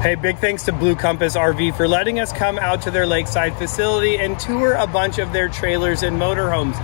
Hey, big thanks to Blue Compass RV for letting us come out to their Lakeside facility and tour a bunch of their trailers and motorhomes.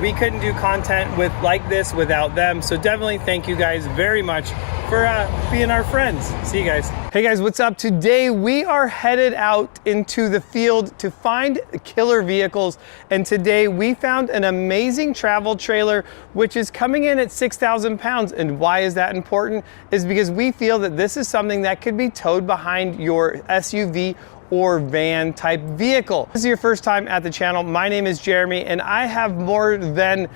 We couldn't do content like this without them, so definitely thank you guys very much for being our friends. See you guys. Hey guys, what's up? Today we are headed out into the field to find killer vehicles, and today we found an amazing travel trailer which is coming in at 6,000 pounds. And why is that important? Is because we feel that this is something that could be towed behind your SUV or van type vehicle. If this is your first time at the channel, my name is Jeremy, and I have more than,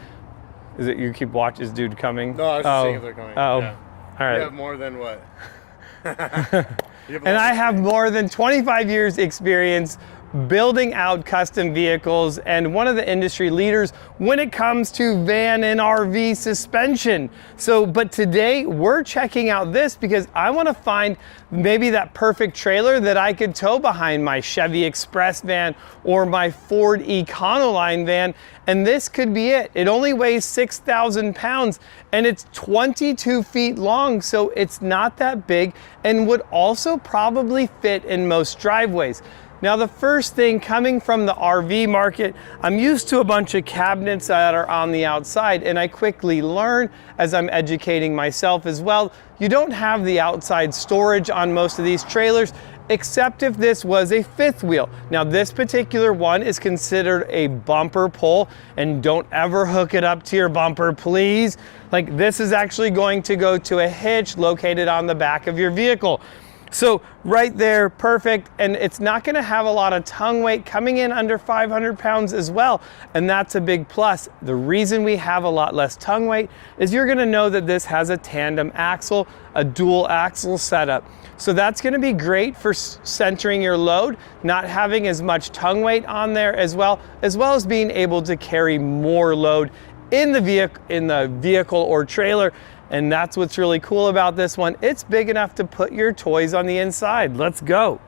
is it you keep watching this dude coming? No, I was just seeing if they're coming. Oh, yeah. All right. You have more than what? And I have more than 25 years experience building out custom vehicles and one of the industry leaders when it comes to van and RV suspension. But today we're checking out this because I want to find maybe that perfect trailer that I could tow behind my Chevy Express van or my Ford Econoline van, and this could be it. It only weighs 6,000 pounds and it's 22 feet long, so it's not that big and would also probably fit in most driveways. Now, the first thing coming from the RV market, I'm used to a bunch of cabinets that are on the outside, and I quickly learn as I'm educating myself as well, you don't have the outside storage on most of these trailers, except if this was a fifth wheel. Now, this particular one is considered a bumper pull, and don't ever hook it up to your bumper, please. Like, this is actually going to go to a hitch located on the back of your vehicle. So right there, perfect, and it's not gonna have a lot of tongue weight, coming in under 500 pounds as well, and that's a big plus. The reason we have a lot less tongue weight is you're gonna know that this has a tandem axle, a dual axle setup. So that's gonna be great for centering your load, not having as much tongue weight on there as well as being able to carry more load in the vehicle or trailer. And that's what's really cool about this one. It's big enough to put your toys on the inside. Let's go.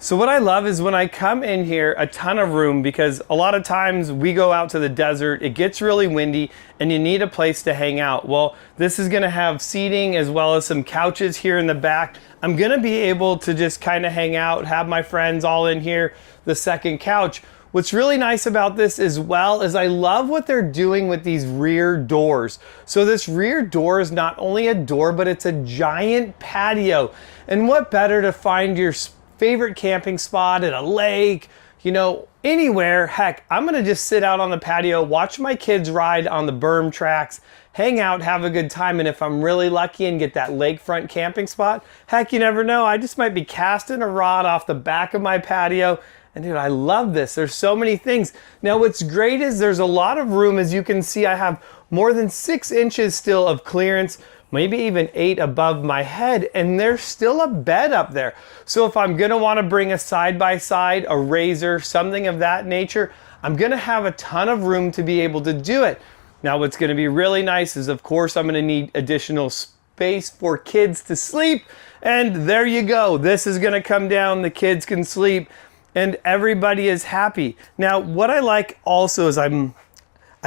So what I love is when I come in here, a ton of room, because a lot of times we go out to the desert, it gets really windy and you need a place to hang out. Well, this is gonna have seating as well as some couches here in the back. I'm gonna be able to just kind of hang out, have my friends all in here, the second couch. What's really nice about this as well is I love what they're doing with these rear doors. So this rear door is not only a door, but it's a giant patio. And what better to find your favorite camping spot at a lake, you know, anywhere. Heck, I'm gonna just sit out on the patio, watch my kids ride on the berm tracks, hang out, have a good time, and if I'm really lucky and get that lakefront camping spot, heck, you never know, I just might be casting a rod off the back of my patio. And dude, I love this. There's so many things. Now, what's great is there's a lot of room. As you can see, I have more than 6 inches still of clearance, maybe even 8 above my head, and there's still a bed up there. So if I'm gonna wanna bring a side-by-side, a razor, something of that nature, I'm gonna have a ton of room to be able to do it. Now, what's gonna be really nice is, of course, I'm gonna need additional space for kids to sleep, and there you go. This is gonna come down, the kids can sleep, and everybody is happy. Now, what I like also is I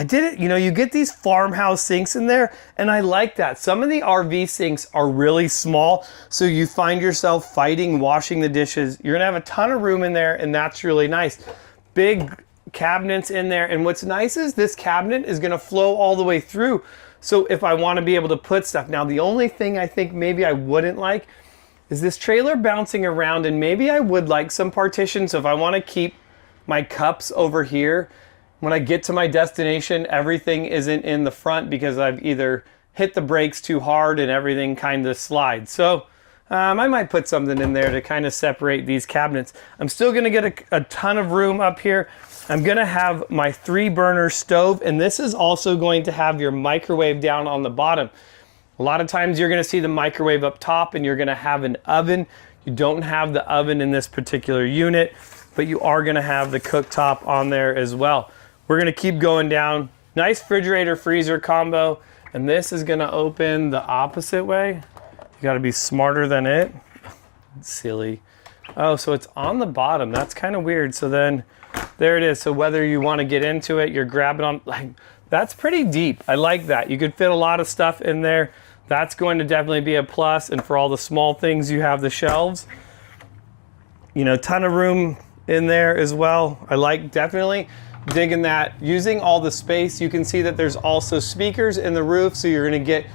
did it, you know, you get these farmhouse sinks in there, and I like that. Some of the RV sinks are really small, so you find yourself fighting washing the dishes. You're gonna have a ton of room in there, and that's really nice. Big cabinets in there, and what's nice is this cabinet is gonna flow all the way through. So if I wanna be able to put stuff. Now, the only thing I think maybe I wouldn't like is this trailer bouncing around, and maybe I would like some partitions. So if I want to keep my cups over here, when I get to my destination, everything isn't in the front because I've either hit the brakes too hard and everything kind of slides. So I might put something in there to kind of separate these cabinets. I'm still gonna get a ton of room up here. I'm gonna have my 3-burner stove, and this is also going to have your microwave down on the bottom. A lot of times you're gonna see the microwave up top and you're gonna have an oven. You don't have the oven in this particular unit, but you are gonna have the cooktop on there as well. We're gonna keep going down. Nice refrigerator freezer combo, and this is gonna open the opposite way. You gotta be smarter than it. Silly. Oh, so it's on the bottom. That's kind of weird. So then there it is. So whether you wanna get into it, you're grabbing on, like, that's pretty deep. I like that. You could fit a lot of stuff in there. That's going to definitely be a plus. And for all the small things, you have the shelves. You know, ton of room in there as well. I like definitely digging that. Using all the space, you can see that there's also speakers in the roof, so you're going to get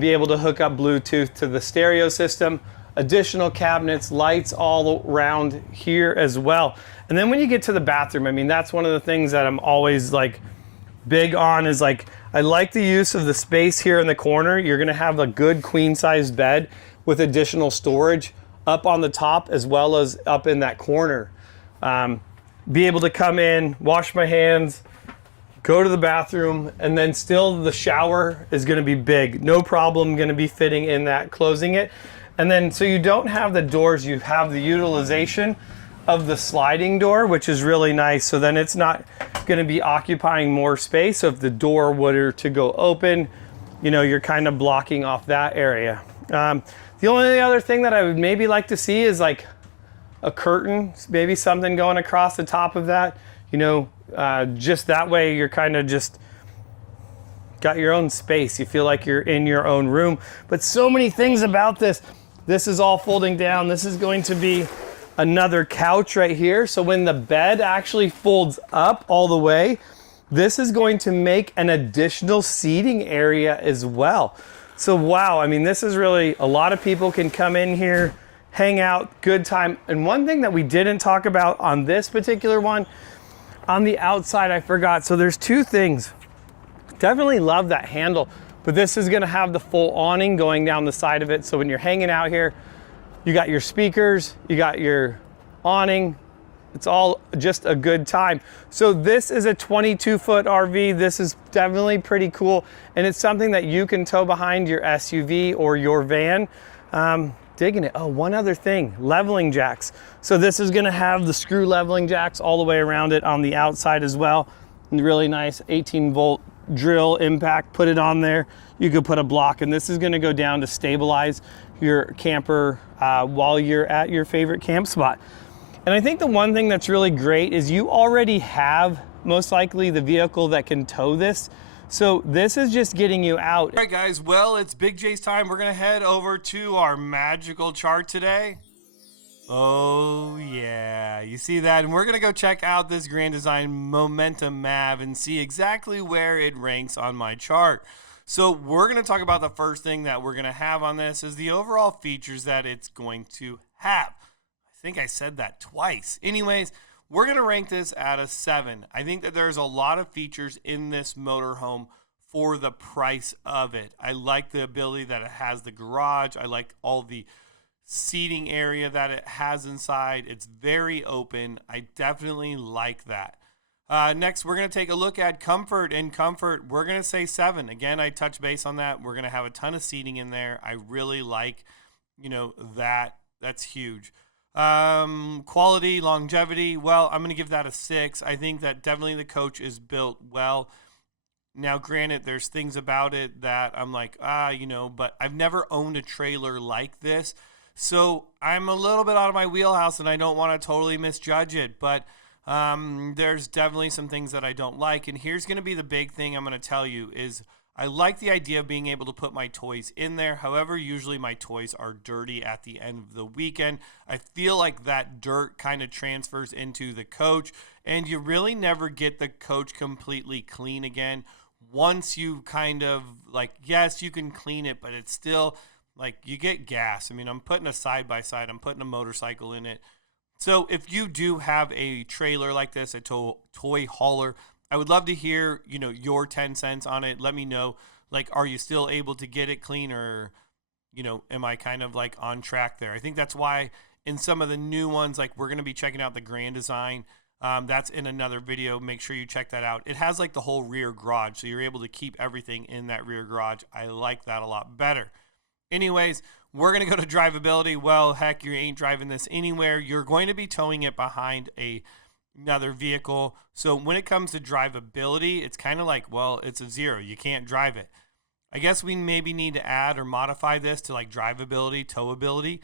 be able to hook up Bluetooth to the stereo system. Additional cabinets, lights all around here as well. And then when you get to the bathroom, I mean, that's one of the things that I'm always like big on is like, I like the use of the space here in the corner. You're gonna have a good queen size bed with additional storage up on the top as well as up in that corner. Be able to come in, wash my hands, go to the bathroom, and then still the shower is gonna be big. No problem gonna be fitting in that, closing it. And then, so you don't have the doors, you have the utilization of the sliding door, which is really nice. So then it's not gonna be occupying more space. So if the door were to go open, you know, you're kind of blocking off that area. The only other thing that I would maybe like to see is like a curtain, maybe something going across the top of that, you know, just that way you're kind of just got your own space. You feel like you're in your own room. But so many things about this. This is all folding down. This is going to be another couch right here. So when the bed actually folds up all the way, this is going to make an additional seating area as well. So wow, I mean, this is really, a lot of people can come in here, hang out, good time. And one thing that we didn't talk about on this particular one, on the outside, I forgot. So there's two things. Definitely love that handle, but this is gonna have the full awning going down the side of it. So when you're hanging out here, you got your speakers, you got your awning. It's all just a good time. So this is a 22-foot RV. This is definitely pretty cool. And it's something that you can tow behind your SUV or your van. Digging it. Oh, one other thing, leveling jacks. So this is gonna have the screw leveling jacks all the way around it on the outside as well. And really nice 18-volt drill impact, put it on there. You could put a block, and this is gonna go down to stabilize your camper while you're at your favorite camp spot. And I think the one thing that's really great is you already have most likely the vehicle that can tow this. So this is just getting you out. All right guys, well, it's Big J's time. We're gonna head over to our magical chart today. Oh yeah, you see that? And we're gonna go check out this Grand Design Momentum MAV and see exactly where it ranks on my chart. So we're gonna talk about the first thing that we're gonna have on this is the overall features that it's going to have. I think I said that twice. Anyways, we're gonna rank this at a 7. I think that there's a lot of features in this motorhome for the price of it. I like the ability that it has the garage. I like all the seating area that it has inside. It's very open. I definitely like that. Next, we're going to take a look at comfort. And comfort, we're going to say 7. Again, I touch base on that. We're going to have a ton of seating in there. I really like, you know, that. That's huge. Quality, longevity, well, I'm going to give that a 6. I think that definitely the coach is built well. Now, granted, there's things about it that I'm like, you know, but I've never owned a trailer like this. So I'm a little bit out of my wheelhouse and I don't want to totally misjudge it, but there's definitely some things that I don't like. And here's going to be the big thing I'm going to tell you is I like the idea of being able to put my toys in there. However, usually my toys are dirty at the end of the weekend. I feel like that dirt kind of transfers into the coach and you really never get the coach completely clean again. Once you kind of like, yes, you can clean it, but it's still like you get gas. I mean, I'm putting a side-by-side, I'm putting a motorcycle in it. So if you do have a trailer like this, a toy hauler, I would love to hear, you know, your 10 cents on it. Let me know, like, are you still able to get it clean or, you know, am I kind of like on track there? I think that's why in some of the new ones, like we're going to be checking out the Grand Design. That's in another video. Make sure you check that out. It has like the whole rear garage, so you're able to keep everything in that rear garage. I like that a lot better. Anyways, we're going to go to drivability. Well, heck, you ain't driving this anywhere. You're going to be towing it behind another vehicle. So when it comes to drivability, it's kind of like, well, it's a 0. You can't drive it. I guess we maybe need to add or modify this to like drivability, towability,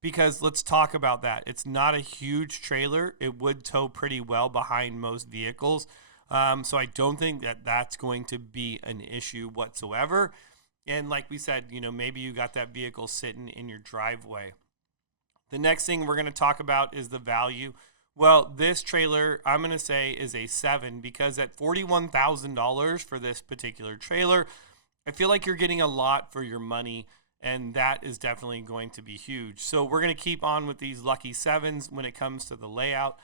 because let's talk about that. It's not a huge trailer. It would tow pretty well behind most vehicles. So I don't think that that's going to be an issue whatsoever. And like we said, you know, maybe you got that vehicle sitting in your driveway. The next thing we're going to talk about is the value. Well, this trailer, I'm going to say, is a 7 because at $41,000 for this particular trailer, I feel like you're getting a lot for your money, and that is definitely going to be huge. So we're going to keep on with these lucky 7s when it comes to the layout.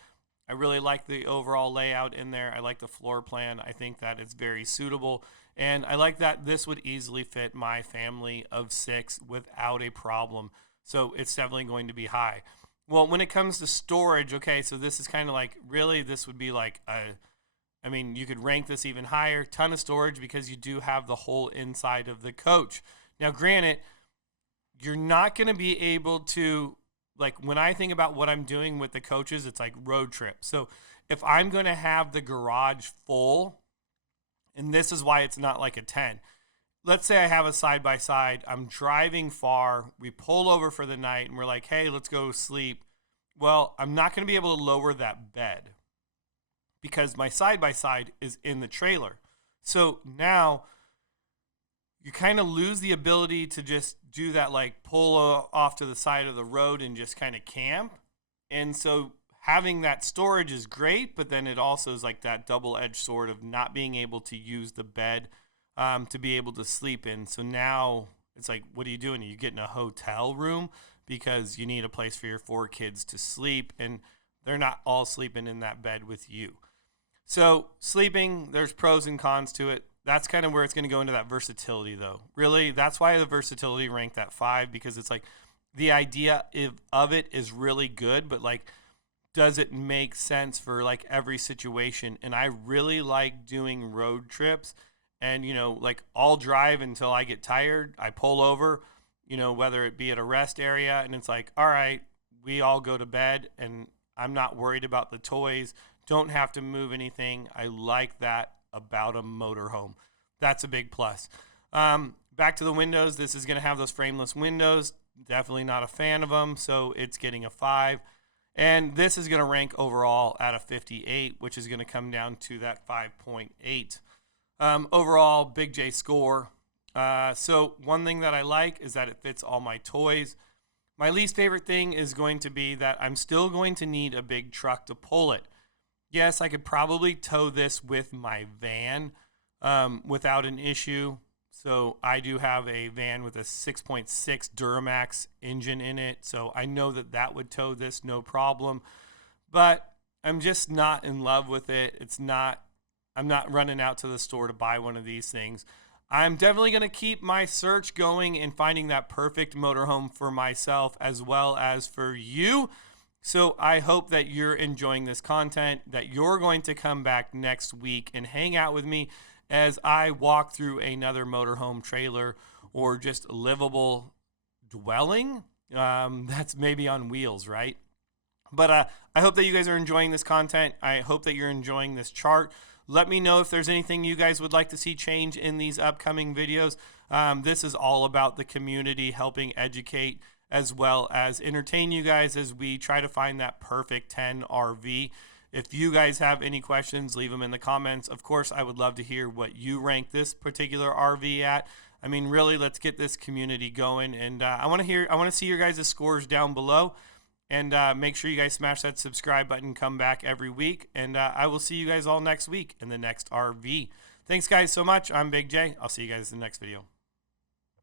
I really like the overall layout in there. I like the floor plan. I think that it's very suitable, and I like that this would easily fit my family of 6 without a problem. So it's definitely going to be high. Well, when it comes to storage, okay, so this is kind of like, really, this would be like I mean, you could rank this even higher. Ton of storage because you do have the whole inside of the coach. Now, granted, you're not going to be able to, like, when I think about what I'm doing with the coaches, it's like road trip. So if I'm going to have the garage full, and this is why it's not like a 10. Let's say I have a side-by-side, I'm driving far, we pull over for the night, and we're like, hey, let's go sleep. Well, I'm not going to be able to lower that bed because my side-by-side is in the trailer. So now you kind of lose the ability to just do that, like pull off to the side of the road and just kind of camp. And so having that storage is great, but then it also is like that double-edged sword of not being able to use the bed to be able to sleep in. So now it's like, what are you doing? Are you getting a hotel room because you need a place for your 4 kids to sleep, and they're not all sleeping in that bed with you. So sleeping, there's pros and cons to it. That's kind of where it's going to go into that versatility, though. Really, that's why the versatility ranked at 5, because it's like the idea of it is really good, but like, does it make sense for like every situation? And I really like doing road trips. And, you know, like I'll drive until I get tired. I pull over, you know, whether it be at a rest area, and it's like, all right, we all go to bed and I'm not worried about the toys. Don't have to move anything. I like that about a motorhome. That's a big plus. Back to the windows. This is going to have those frameless windows. Definitely not a fan of them. So it's getting a 5. And this is going to rank overall at a 58, which is going to come down to that 5.8. Overall, Big J score. So one thing that I like is that it fits all my toys. My least favorite thing is going to be that I'm still going to need a big truck to pull it. Yes, I could probably tow this with my van without an issue. So I do have a van with a 6.6 Duramax engine in it. So I know that that would tow this no problem. But I'm just not in love with it. I'm not running out to the store to buy one of these things. I'm definitely going to keep my search going and finding that perfect motorhome for myself as well as for you. So I hope that you're enjoying this content, that you're going to come back next week and hang out with me as I walk through another motorhome trailer or just livable dwelling. That's maybe on wheels, right? But I hope that you guys are enjoying this content. I hope that you're enjoying this chart. Let me know if there's anything you guys would like to see change in these upcoming videos. This is all about the community, helping educate as well as entertain you guys as we try to find that perfect 10 RV. If you guys have any questions, leave them in the comments. Of course, I would love to hear what you rank this particular RV at. I mean, really, let's get this community going. And I want to see your guys' scores down below. And make sure you guys smash that subscribe button, come back every week. And I will see you guys all next week in the next RV. Thanks, guys, so much. I'm Big J. I'll see you guys in the next video.